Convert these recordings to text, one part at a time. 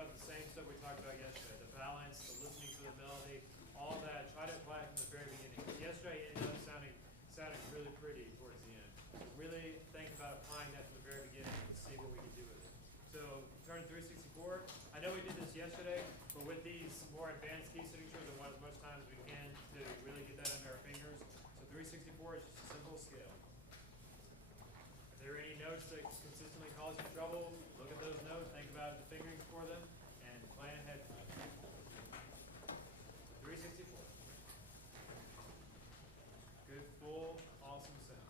about the same stuff we talked about yesterday. The balance, the listening for the melody, all that. Try to apply it from the very beginning. Yesterday it ended up sounding really pretty towards the end. Really think about applying that from the very beginning and see what we can do with it. So turn 364. I know we did this yesterday, but with these more advanced key signatures, I want as much time as we can to really get that under our fingers. So 364 is just a simple scale. If there are any notes that consistently cause you trouble, look at those notes, think about the fingerings for them, and plan ahead for them. 364. Good, full, awesome sound.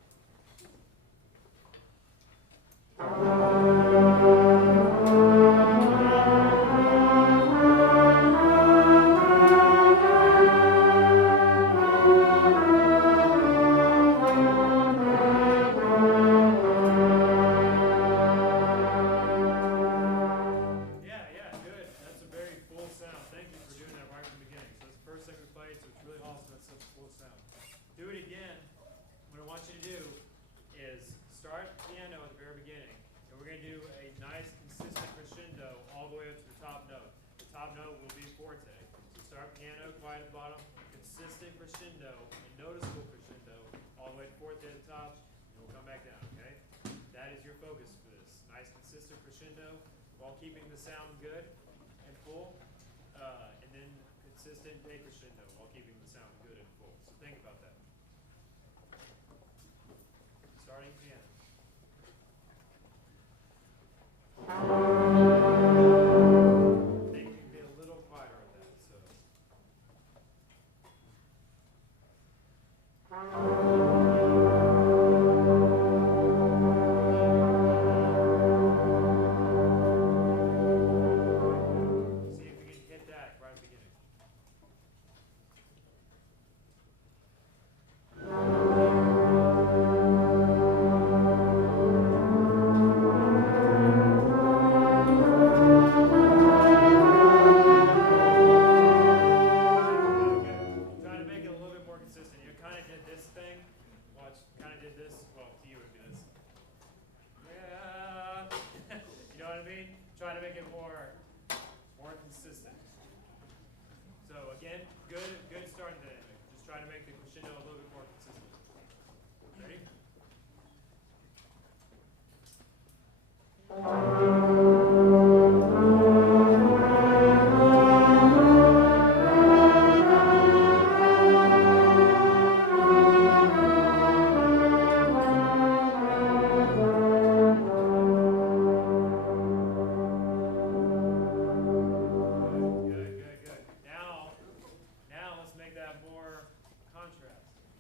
Crescendo, a noticeable crescendo, all the way to fourth at the top, and we'll come back down, okay? That is your focus for this. Nice, consistent crescendo while keeping the sound good and full, and then consistent decrescendo while keeping the sound good and full. So think about that. Starting piano. Try to make it more consistent. So again, good starting dynamic. Just try to make the crescendo a little bit more consistent. Ready?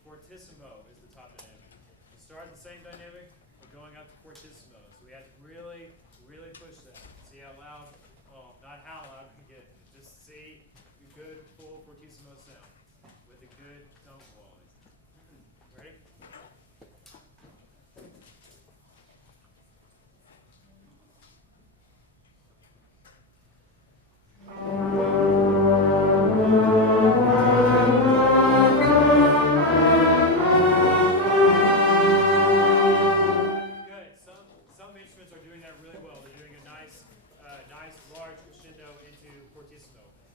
Fortissimo is the top dynamic. We start the same dynamic, we're going up to fortissimo. So we have to really, really push that. See how loud, well, not how loud we get, just see a good full fortissimo sound with a good tone quality. Ready?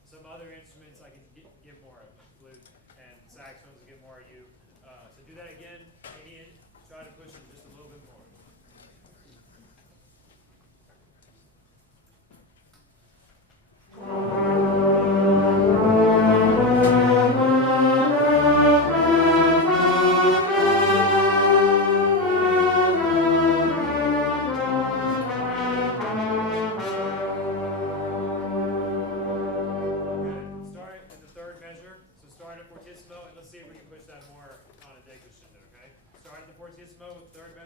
Some other instruments I can give more of, like flute and saxophones will get more of you. So do that again. Try to push it just a little bit more. Fortissimo, and let's see if we can push that more on a decrescendo, okay? Start at the fortissimo with third measure.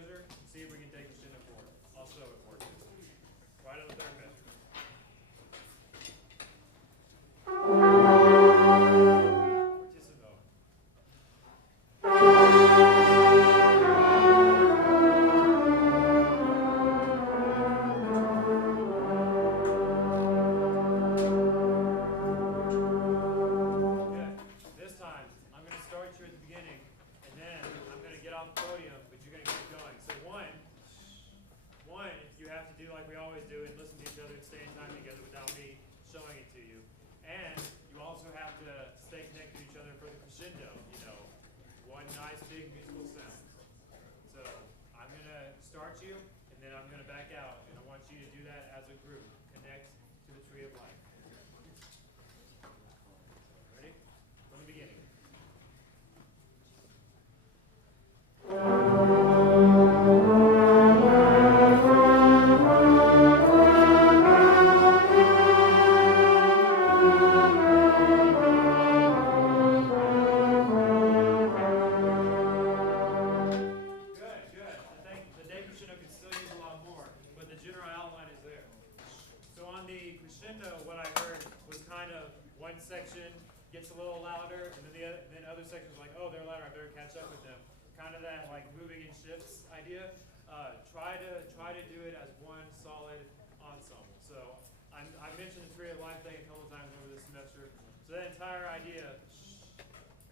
do like we always do and listen to each other and stay in time together without me showing it to you. And you also have to stay connected to each other for the crescendo, you know, one nice big musical sound. So I'm going to start you, and then I'm going to back out, and I want you to do that as a group. Connect to the tree of life. Ready? From the beginning. Section gets a little louder, and then other sections are like, oh, they're louder, I better catch up with them. Kind of that like moving in shifts idea. Try to do it as one solid ensemble. So I mentioned the Tree of Life thing a couple of times over this semester. So that entire idea,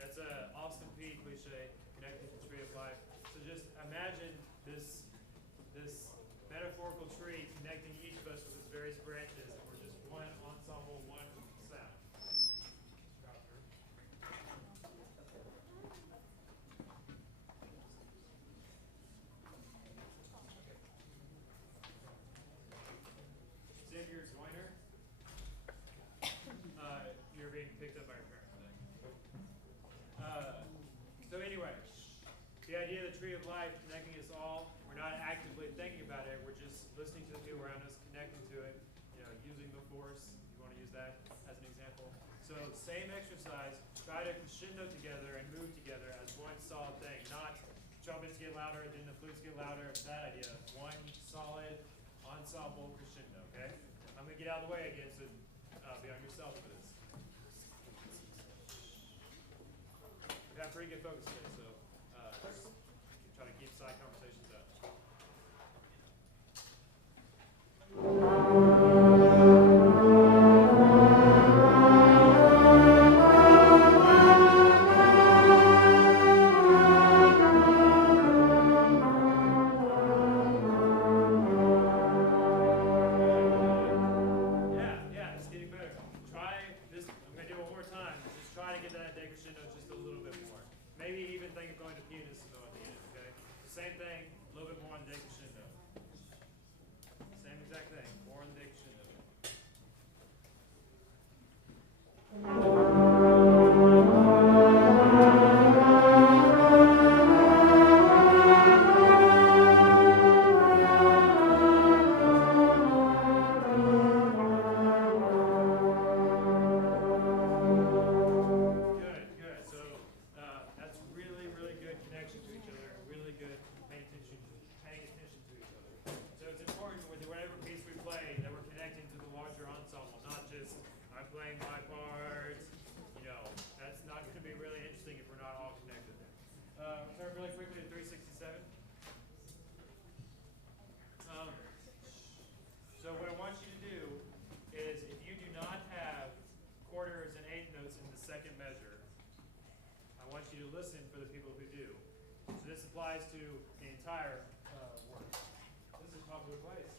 that's a Austin Peay cliche, connected to the Tree of Life. So just imagine this metaphorical tree connecting each of us with its various branches, and we're just one ensemble, one sound. Xavier Joyner, you're being picked up by your parents today. So anyway, the idea of the Tree of Life connecting us all, we're not actively thinking about it, we're just listening to the people around us, connecting to it, you know, using the force, if you want to use that as an example. So same exercise, try to crescendo together and move together as one solid thing, not trumpets get louder, then the flutes get louder, that idea. One solid ensemble crescendo, okay? I'm going to get out of the way again, so be on yourself for this. We have pretty good focus today, so try to keep side conversations up. Same thing, a little bit more on the decrescendo. Same exact thing, more on the decrescendo. Playing my part, you know, that's not going to be really interesting if we're not all connected. Turn really quickly to 367. So what I want you to do is, if you do not have quarters and eighth notes in the second measure, I want you to listen for the people who do. So this applies to the entire work. This is a popular place.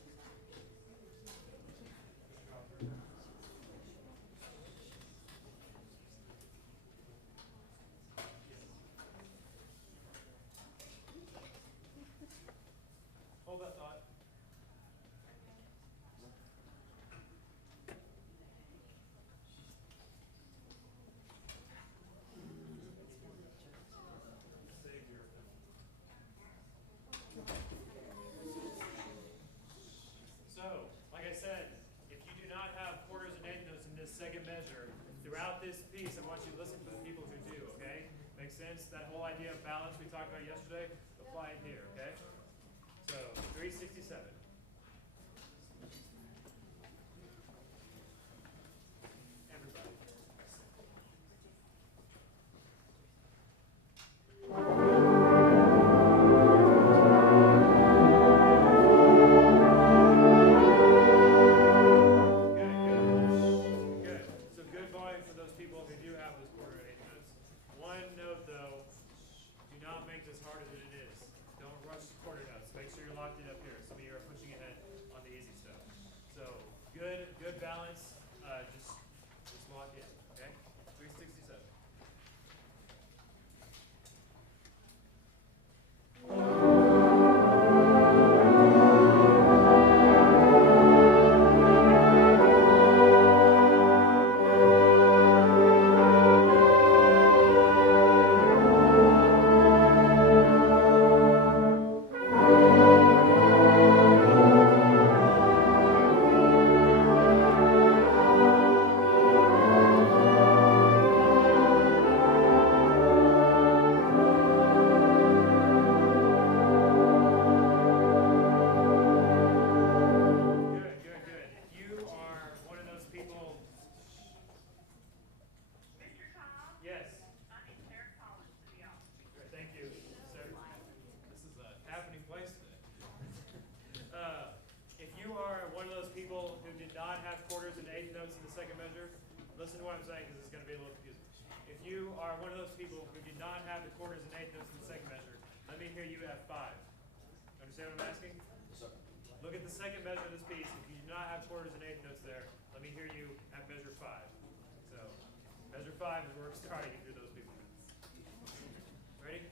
Hold that thought. Savior. So, like I said, if you do not have quarters and eighth notes in this second measure, throughout this piece, I want you to listen for the people who do, okay? Make sense? That whole idea of balance we talked about yesterday, apply it here, okay? So, 367. Everybody. Good. So good volume for those people who do have those quarter and eighth notes. One note though, do not make this harder than it is. Don't one of those people who did not have quarters and eighth notes in the second measure, listen to what I'm saying because it's going to be a little confusing. If you are one of those people who did not have the quarters and eighth notes in the second measure, let me hear you at 5. Understand what I'm asking? Yes, sir. Look at the second measure of this piece. If you do not have quarters and eighth notes there, let me hear you at measure 5. So, measure 5 is where we're starting if you're those people. Ready?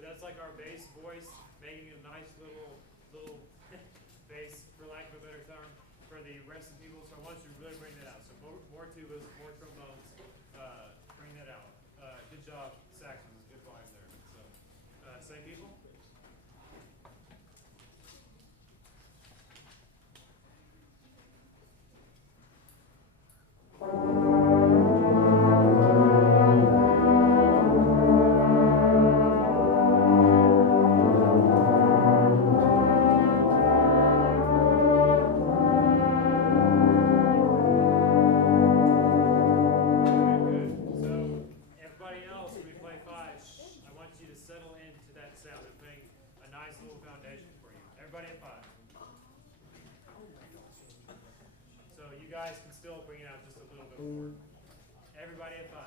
That's like our bass voice, making a nice little bass, for lack of a better term, for the rest of the people. So I want you to really bring that out. So more tubas, more trombones, bring that out. Good job, saxons, good volume there. So, same people. You guys can still bring it out just a little bit more. Everybody at 5.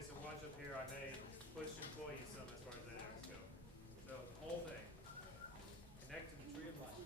So watch up here, I may push and pull you some as far as dynamics go. So the whole thing. Connect to the tree of life.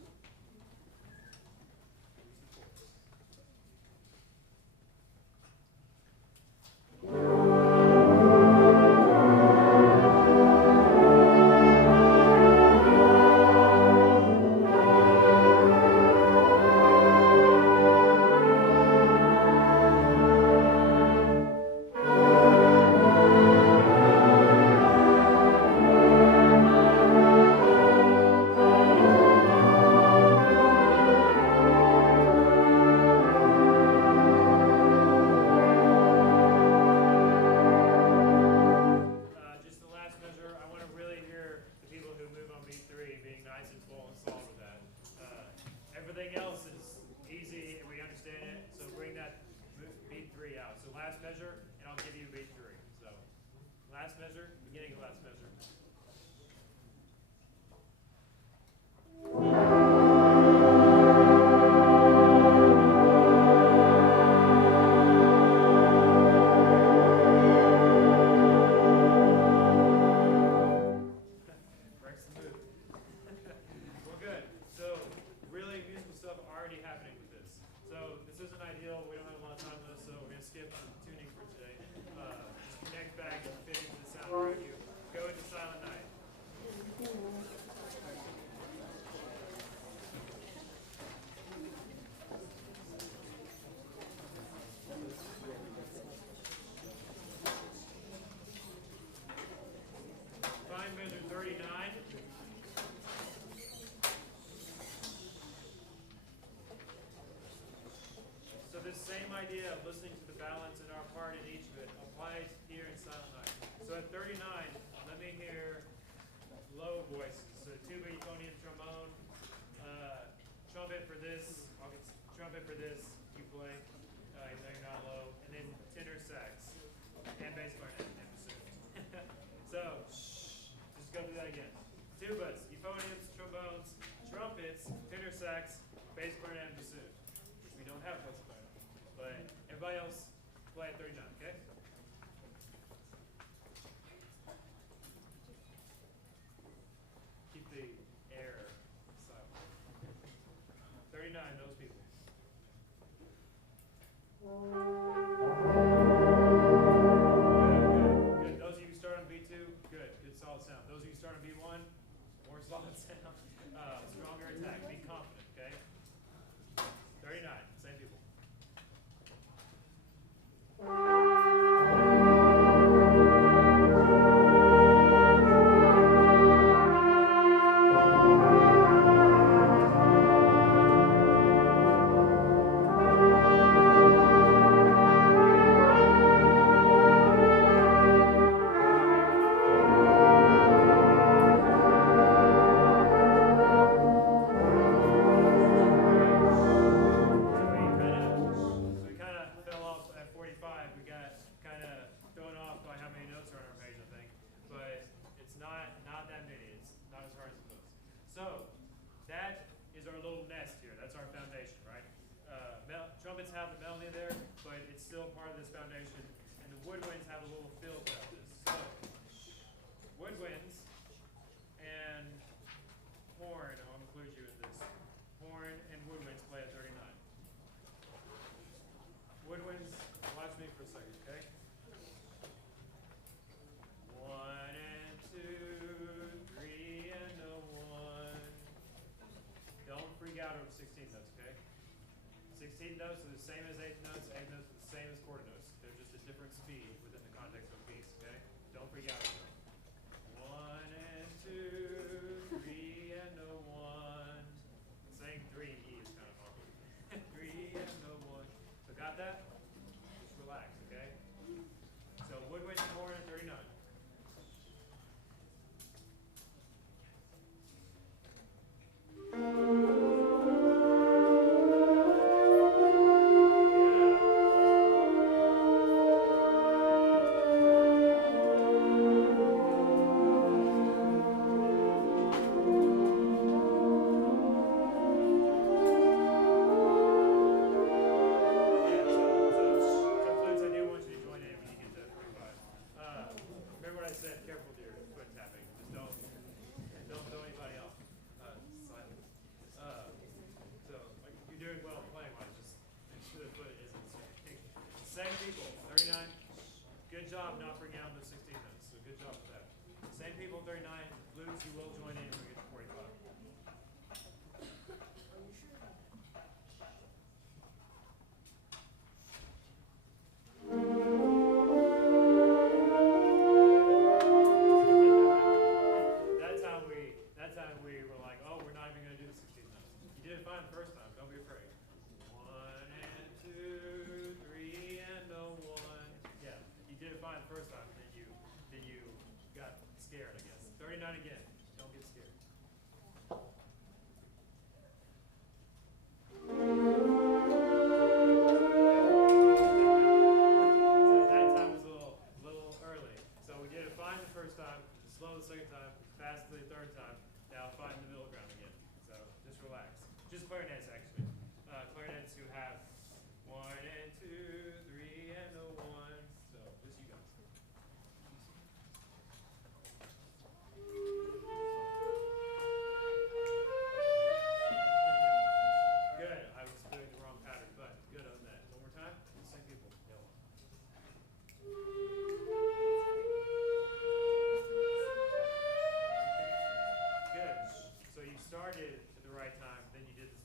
Everything else is easy and we understand it, so bring that beat 3 out. So last measure, and I'll give you beat 3. So last measure, beginning of last measure. Same idea of listening to the balance in our part in each of it applies here in Silent Night. So at 39, let me hear low voices. So tuba, euphonium, trombone, trumpet for this, I'll get trumpet for this, you play, even though you're not low, and then tenor sax, and bass clarinet, and bassoon. So, just go through that again. Tubas, euphoniums, trombones, trumpets, tenor sax, bass clarinet, and bassoon, which we don't have bass clarinet. But everybody else play at 39, okay? Keep the air silent. 39, those people. Good. Those of you who start on B2, good. Good, solid. solid sound. Those of you starting B1, more solid sound, stronger attack. Be confident, okay? 39, same people. Trumpets have the melody there, but it's still part of this foundation. And the woodwinds have a little feel about this. So, woodwinds and horn, I'll include you in this. Horn and woodwinds play at 39. Woodwinds, watch me for a second, okay? 1 and 2, 3 and a 1. Don't freak out over 16 notes, okay? 16 notes are the same as 8 notes. 8 notes are the same as quarter notes. They're just a different speed within the context of a piece, okay? Don't freak out. 1 and 2, 3 and a 1. Saying 3 and E is kind of hard. 3 and a 1. So got that? Just relax, okay? So woodwind and horn at 39. Same people, 39. Good job not bringing out those 16 notes. So good job with that. Same people, 39. Blues, you will join in when we get to 45. That's how we were like, oh, we're not even going to do the 16 notes. You did it fine the first time. Don't be afraid. 1 and 2, 3 and a 1. Yeah, you did it fine the first time. Then you got scared, I guess. 39 again. Don't get scared. So that time was a little early. So we did it fine the first time, slow the second time, fast the third time. Now find the middle ground again. So just relax. Just clarinets actually. Clarinets who have 1 and 2, 3 and a 1. So just you guys. Good. I was doing the wrong pattern, but good on that. One more time. Same people. Yellow. Good. So you started at the right time, then you did the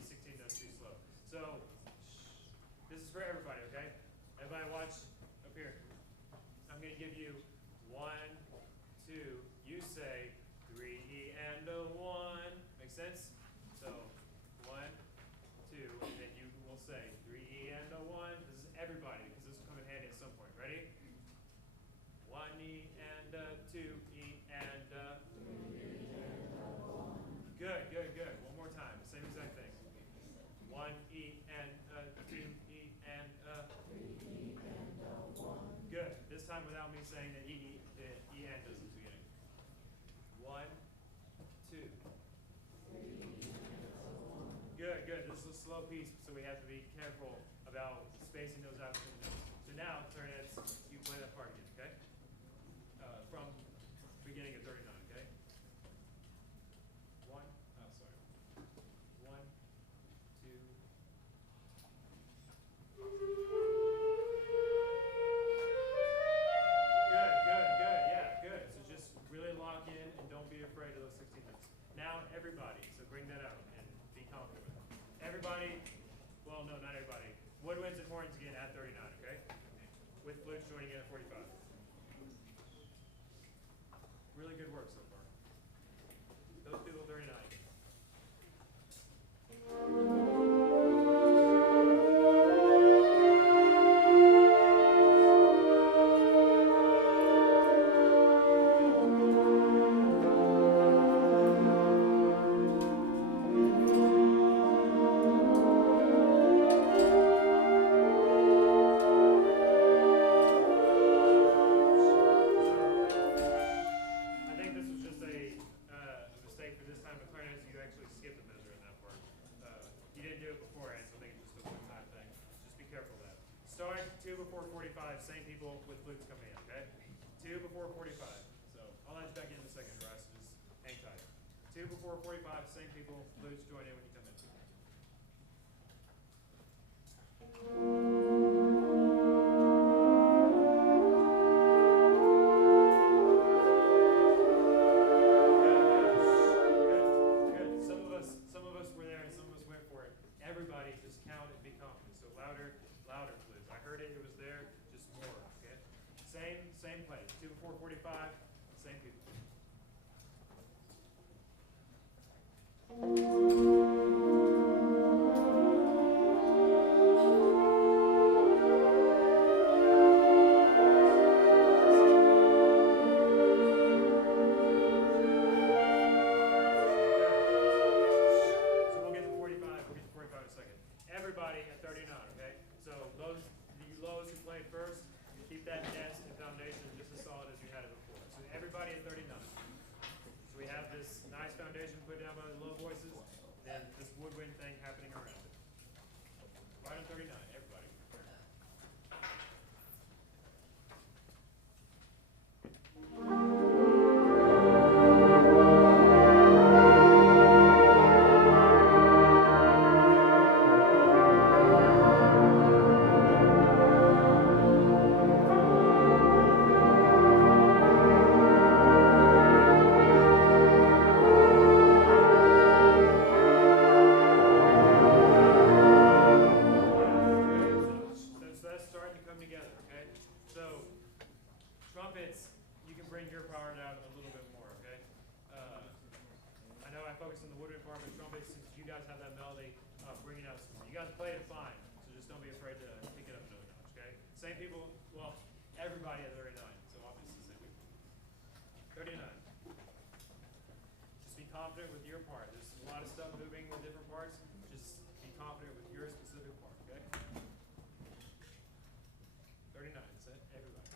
16 notes too slow. So this is for everybody, okay? Everybody watch up here. I'm going to give you 1, 2. You say 3 and a 1. Make sense? So 1, 2, and then you will say 3 and a 1. This is everybody because this will come in handy at some point. Ready? 1 E and a 2 E and a. Good, good, good. One more time. Same exact thing. 1 E and a 2 E and a. Good. This time without me saying the E and does at the beginning. 1, 2. Good, good. This is a slow piece, so we have to be careful about spacing those out between notes. So now, clarinets, you play that part again, okay? From beginning of 39, okay? 1, oh, sorry. 1, 2. Good, good, good, yeah, good. So just really everybody. So bring that out and be confident with it. Everybody, well, no, not everybody. Woodwinds and horns again at 39, okay? With flutes joining in at 45. Really good work so far. Those people 39. Start 2 before 45, same people with flutes coming in, okay? 2 before 45. So I'll let you back in a second, right? So just hang tight. 2 before 45, same people, flutes join in when you come in. Good. Some of us were there and some of us went for it. Everybody just count and be confident. So louder, flutes. I heard it, it was there, just more, okay? Same place. 2 before 45, same people. Everybody at 39, okay? So those who played first, keep that nest and foundation just as solid as you had it before. So everybody at 39. So we have this nice foundation put down by the low voices, and then this woodwind thing happening around it. Right on 39, everybody. Trumpets, you can bring your power down a little bit more, okay? I know I focused on the woodwind part, but trumpets, since you guys have that melody, bring it out some more. You guys played it fine, so just don't be afraid to pick it up another notch, okay? Same people, well, everybody at 39, so obviously same people. 39. Just be confident with your part. There's a lot of stuff moving with different parts. Just be confident with your specific part, okay? 39, set, everybody.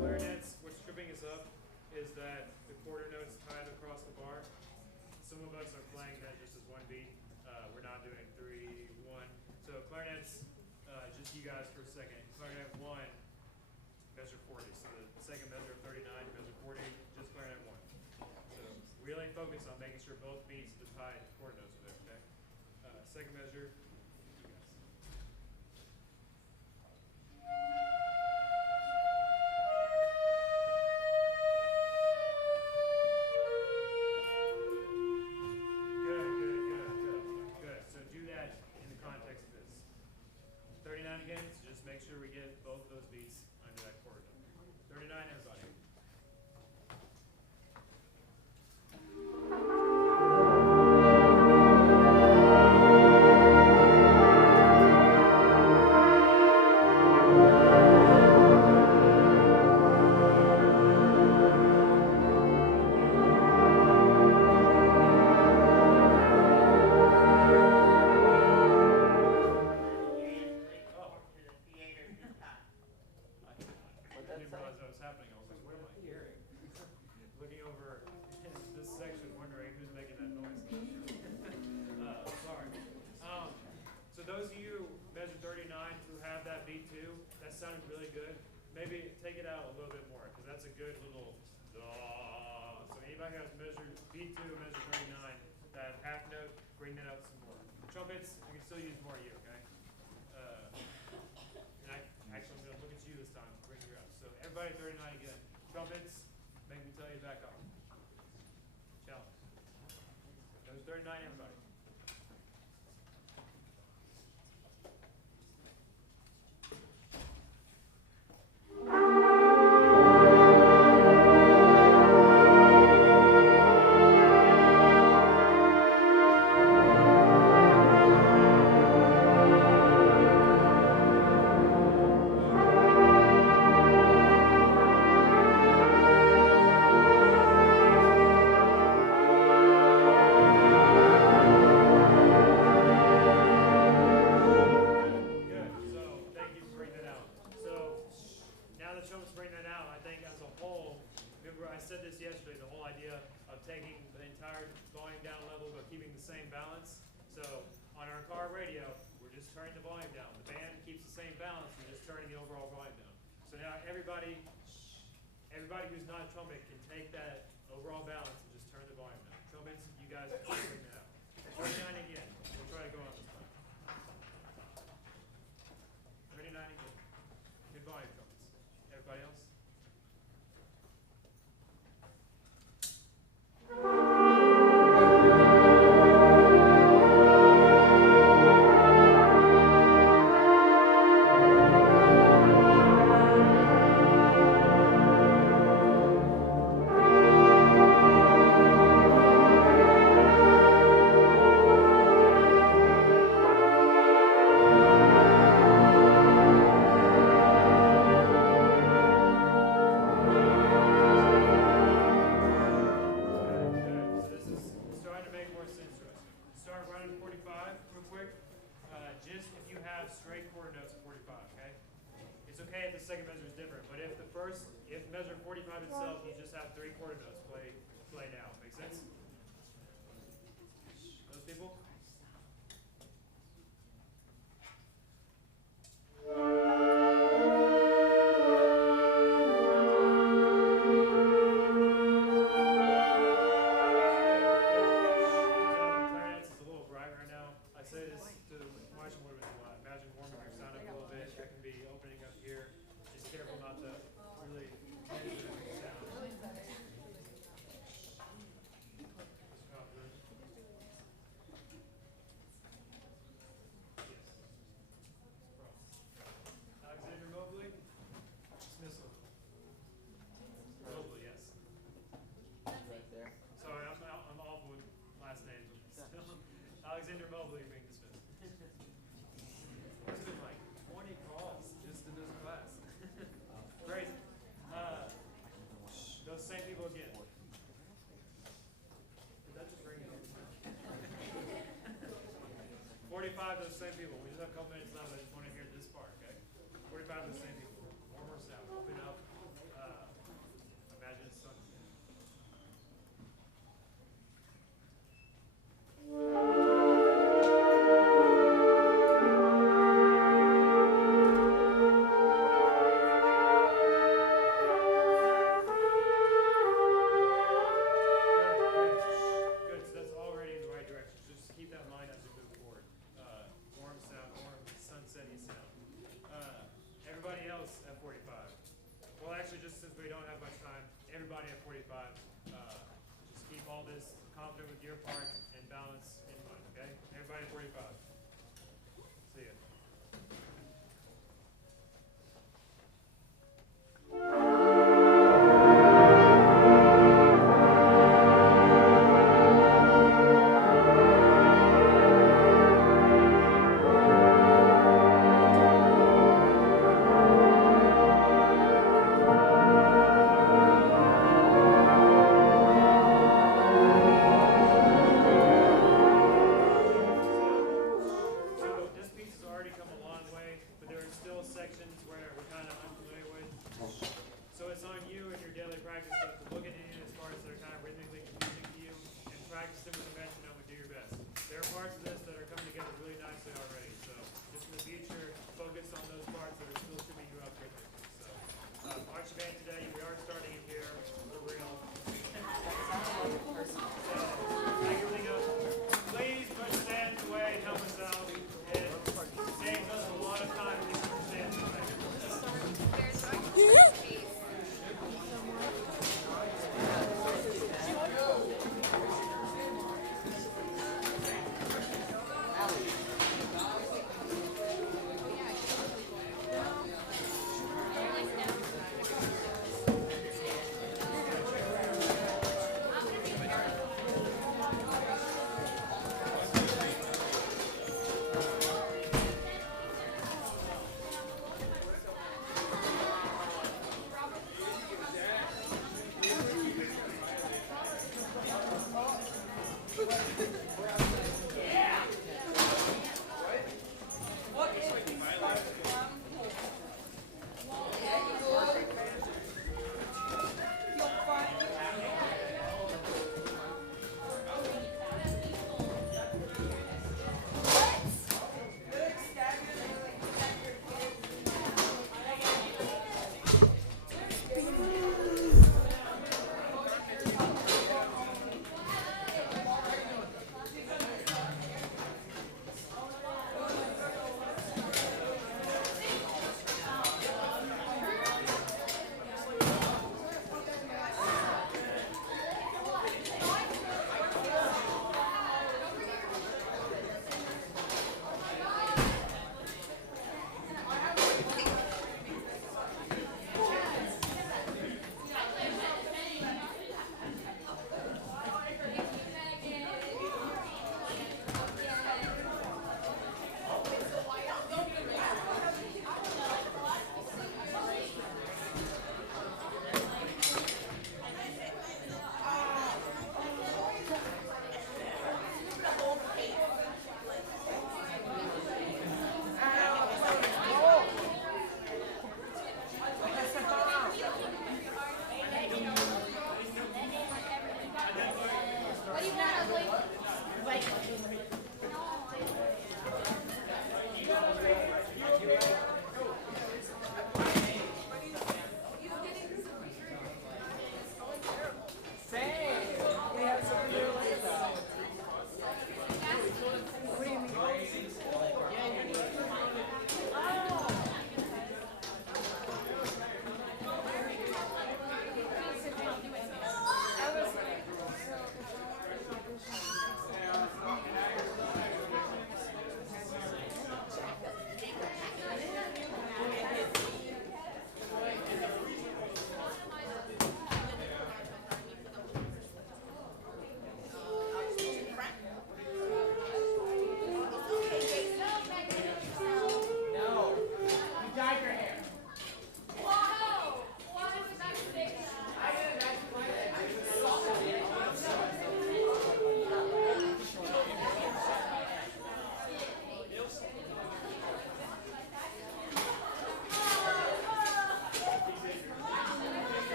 Clarinets, what's tripping us up is that the quarter notes tied across the bar. Some of us are playing that just as one beat. We're not doing 3, 1. So clarinets, just you guys for a second. Clarinet 1, measure 40. So the second measure of 39, measure 40, just clarinet 1. So really focus on making sure both beats, the tied quarter notes are there, okay? Second measure, you guys. Good. So do that in the context of this. 39 again, so just make sure we get both those beats under that quarter note. 39, everybody. I didn't realize that was happening. I was like, what am I hearing? Looking over this section, wondering who's making that noise. Sorry. So those of you measure 39 who have that beat too, that sounded really good. Maybe take it out a little bit more, because that's a good little. So anybody who has measure B2, measure 39, that half note, bring that out some more. Trumpets, I can still use more of you, okay? And actually, I'm going to look at you this time, bring you up. So everybody 39 again. Trumpets, make me tell you to back off. Challenge. Those 39, everybody. Everybody who's not a trumpet can take that overall balance and just turn the volume down. Trumpets, you guys can bring that out. 39 again. We'll try to go on this time. 39 again. Good volume, trumpets. Everybody else? If measure 45 itself, you just have 3 quarter notes. Play now. Make sense? Those people? Clarinets is a little bright right now. I say this to the marching women a lot. Imagine warming your sound up a little bit. I can be opening up here. Just careful not to really change the sound. Alexander Mobley, dismissal. Mobley, yes. Right there. Sorry, I'm awful with last names. Alexander Mobley being dismissed. It's been like 20 calls just in this class. Crazy. Those same people again. Did that just ring in? 45, those same people. We just have a couple minutes left. I just want to hear this part, okay? 45, those same people. One more sound. Open up. Imagine it's sunny. Everybody at 45, just keep all this confident with your part and balance in mind, okay? Everybody at 45. See ya. Marching band today, we are starting in here for real.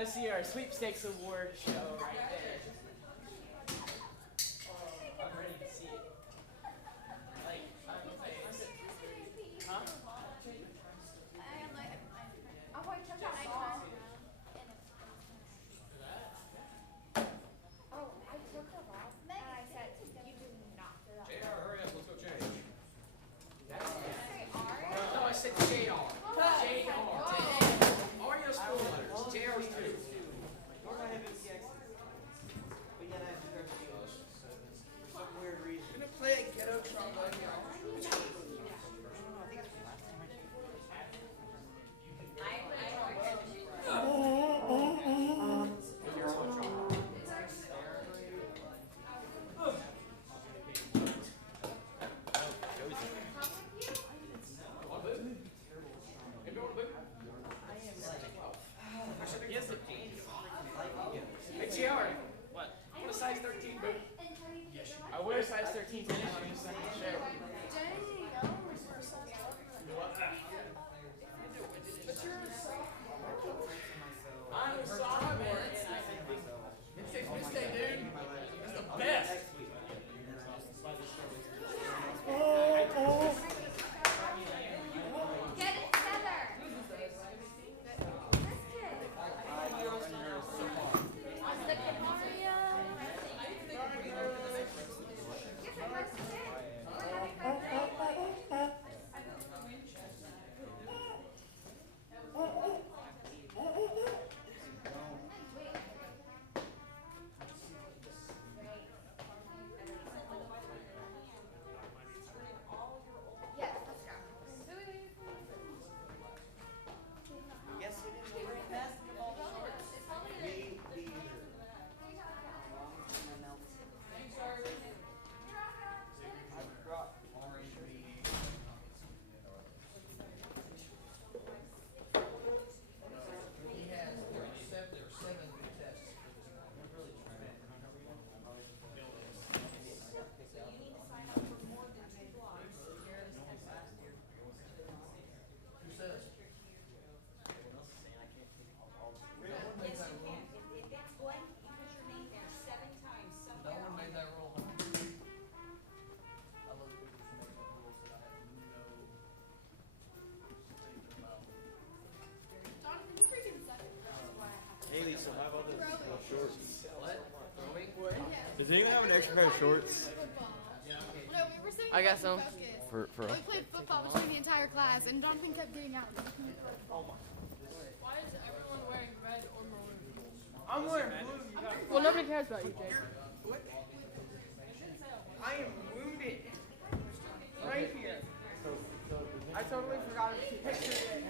gotta see our sweepstakes award show right there. I'm ready to see it. Like, huh? JR, hurry up, let's go change. No, I said JR. All your school letters. JR's too. Some weird reason. Gonna play a ghetto trombone, y'all. Hey, JR. What? I want a size 13 boot. I wear a size 13 tennis shoes. Sure. I'm a sophomore, and I think it's Six Mistake, dude. It's the best. Get it together. This kid. The kid Mario. Yes, I must say. We're having fun. Yes, let's go. Yes, it is. Me either. I brought orange meat. There were seven good tests. We're really trying. Who says? No one made that rule. I love people who make up rules that I have no thing about. Hey Lisa, how about those shorts? What? Does anyone have an extra pair of shorts? I got some. For We played football between the entire class, and Jonathan kept getting out. Why is everyone wearing red or maroon? I'm wearing blue. Well, nobody cares about you, Jake. I am wounded. Right here. I totally forgot to picture it.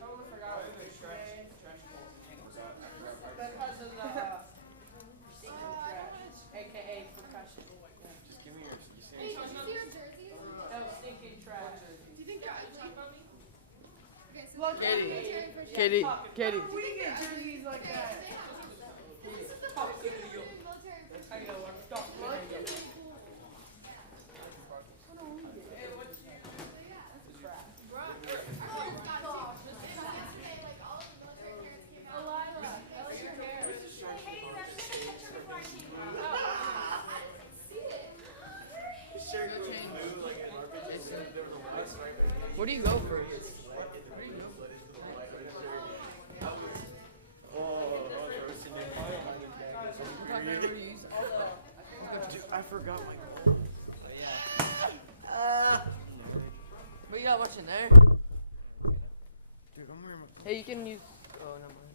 Totally forgot to picture it. Because of the AKA percussion. Just give me your. Hey, did you see your jerseys? That was stinking trash. Do you think they're cheap on me? Okay, so Look, Katie. military for sure. Katie, Katie. We get jerseys like that. They have. This is the first year we're doing military for sure. I know, like, stop. It's really cool. Hey, what's your trash? Oh, gosh. It's yesterday, like, all of the military parents came out. Elila, I like your hair. Hey, that's just a picture before I came out. I didn't see it. Shirt was blue, like an armpit. There was a white stripe. Where do you go for? I forgot my. But you got what's in there? Dude, I'm wearing my. Hey, you can use. Oh, never mind.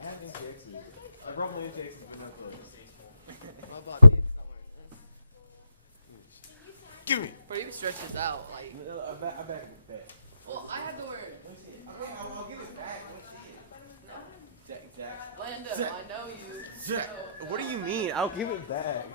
I have these jerseys. I brought my jerseys, but not clothes. My body is not wearing this. Give me. But you can stretch this out, like. I back it back. Well, I have to wear it. Okay, I'll give it back. Let's see it. Jack. Lando, Zach. I know you. Zach. So, What do you mean? I'll give it back.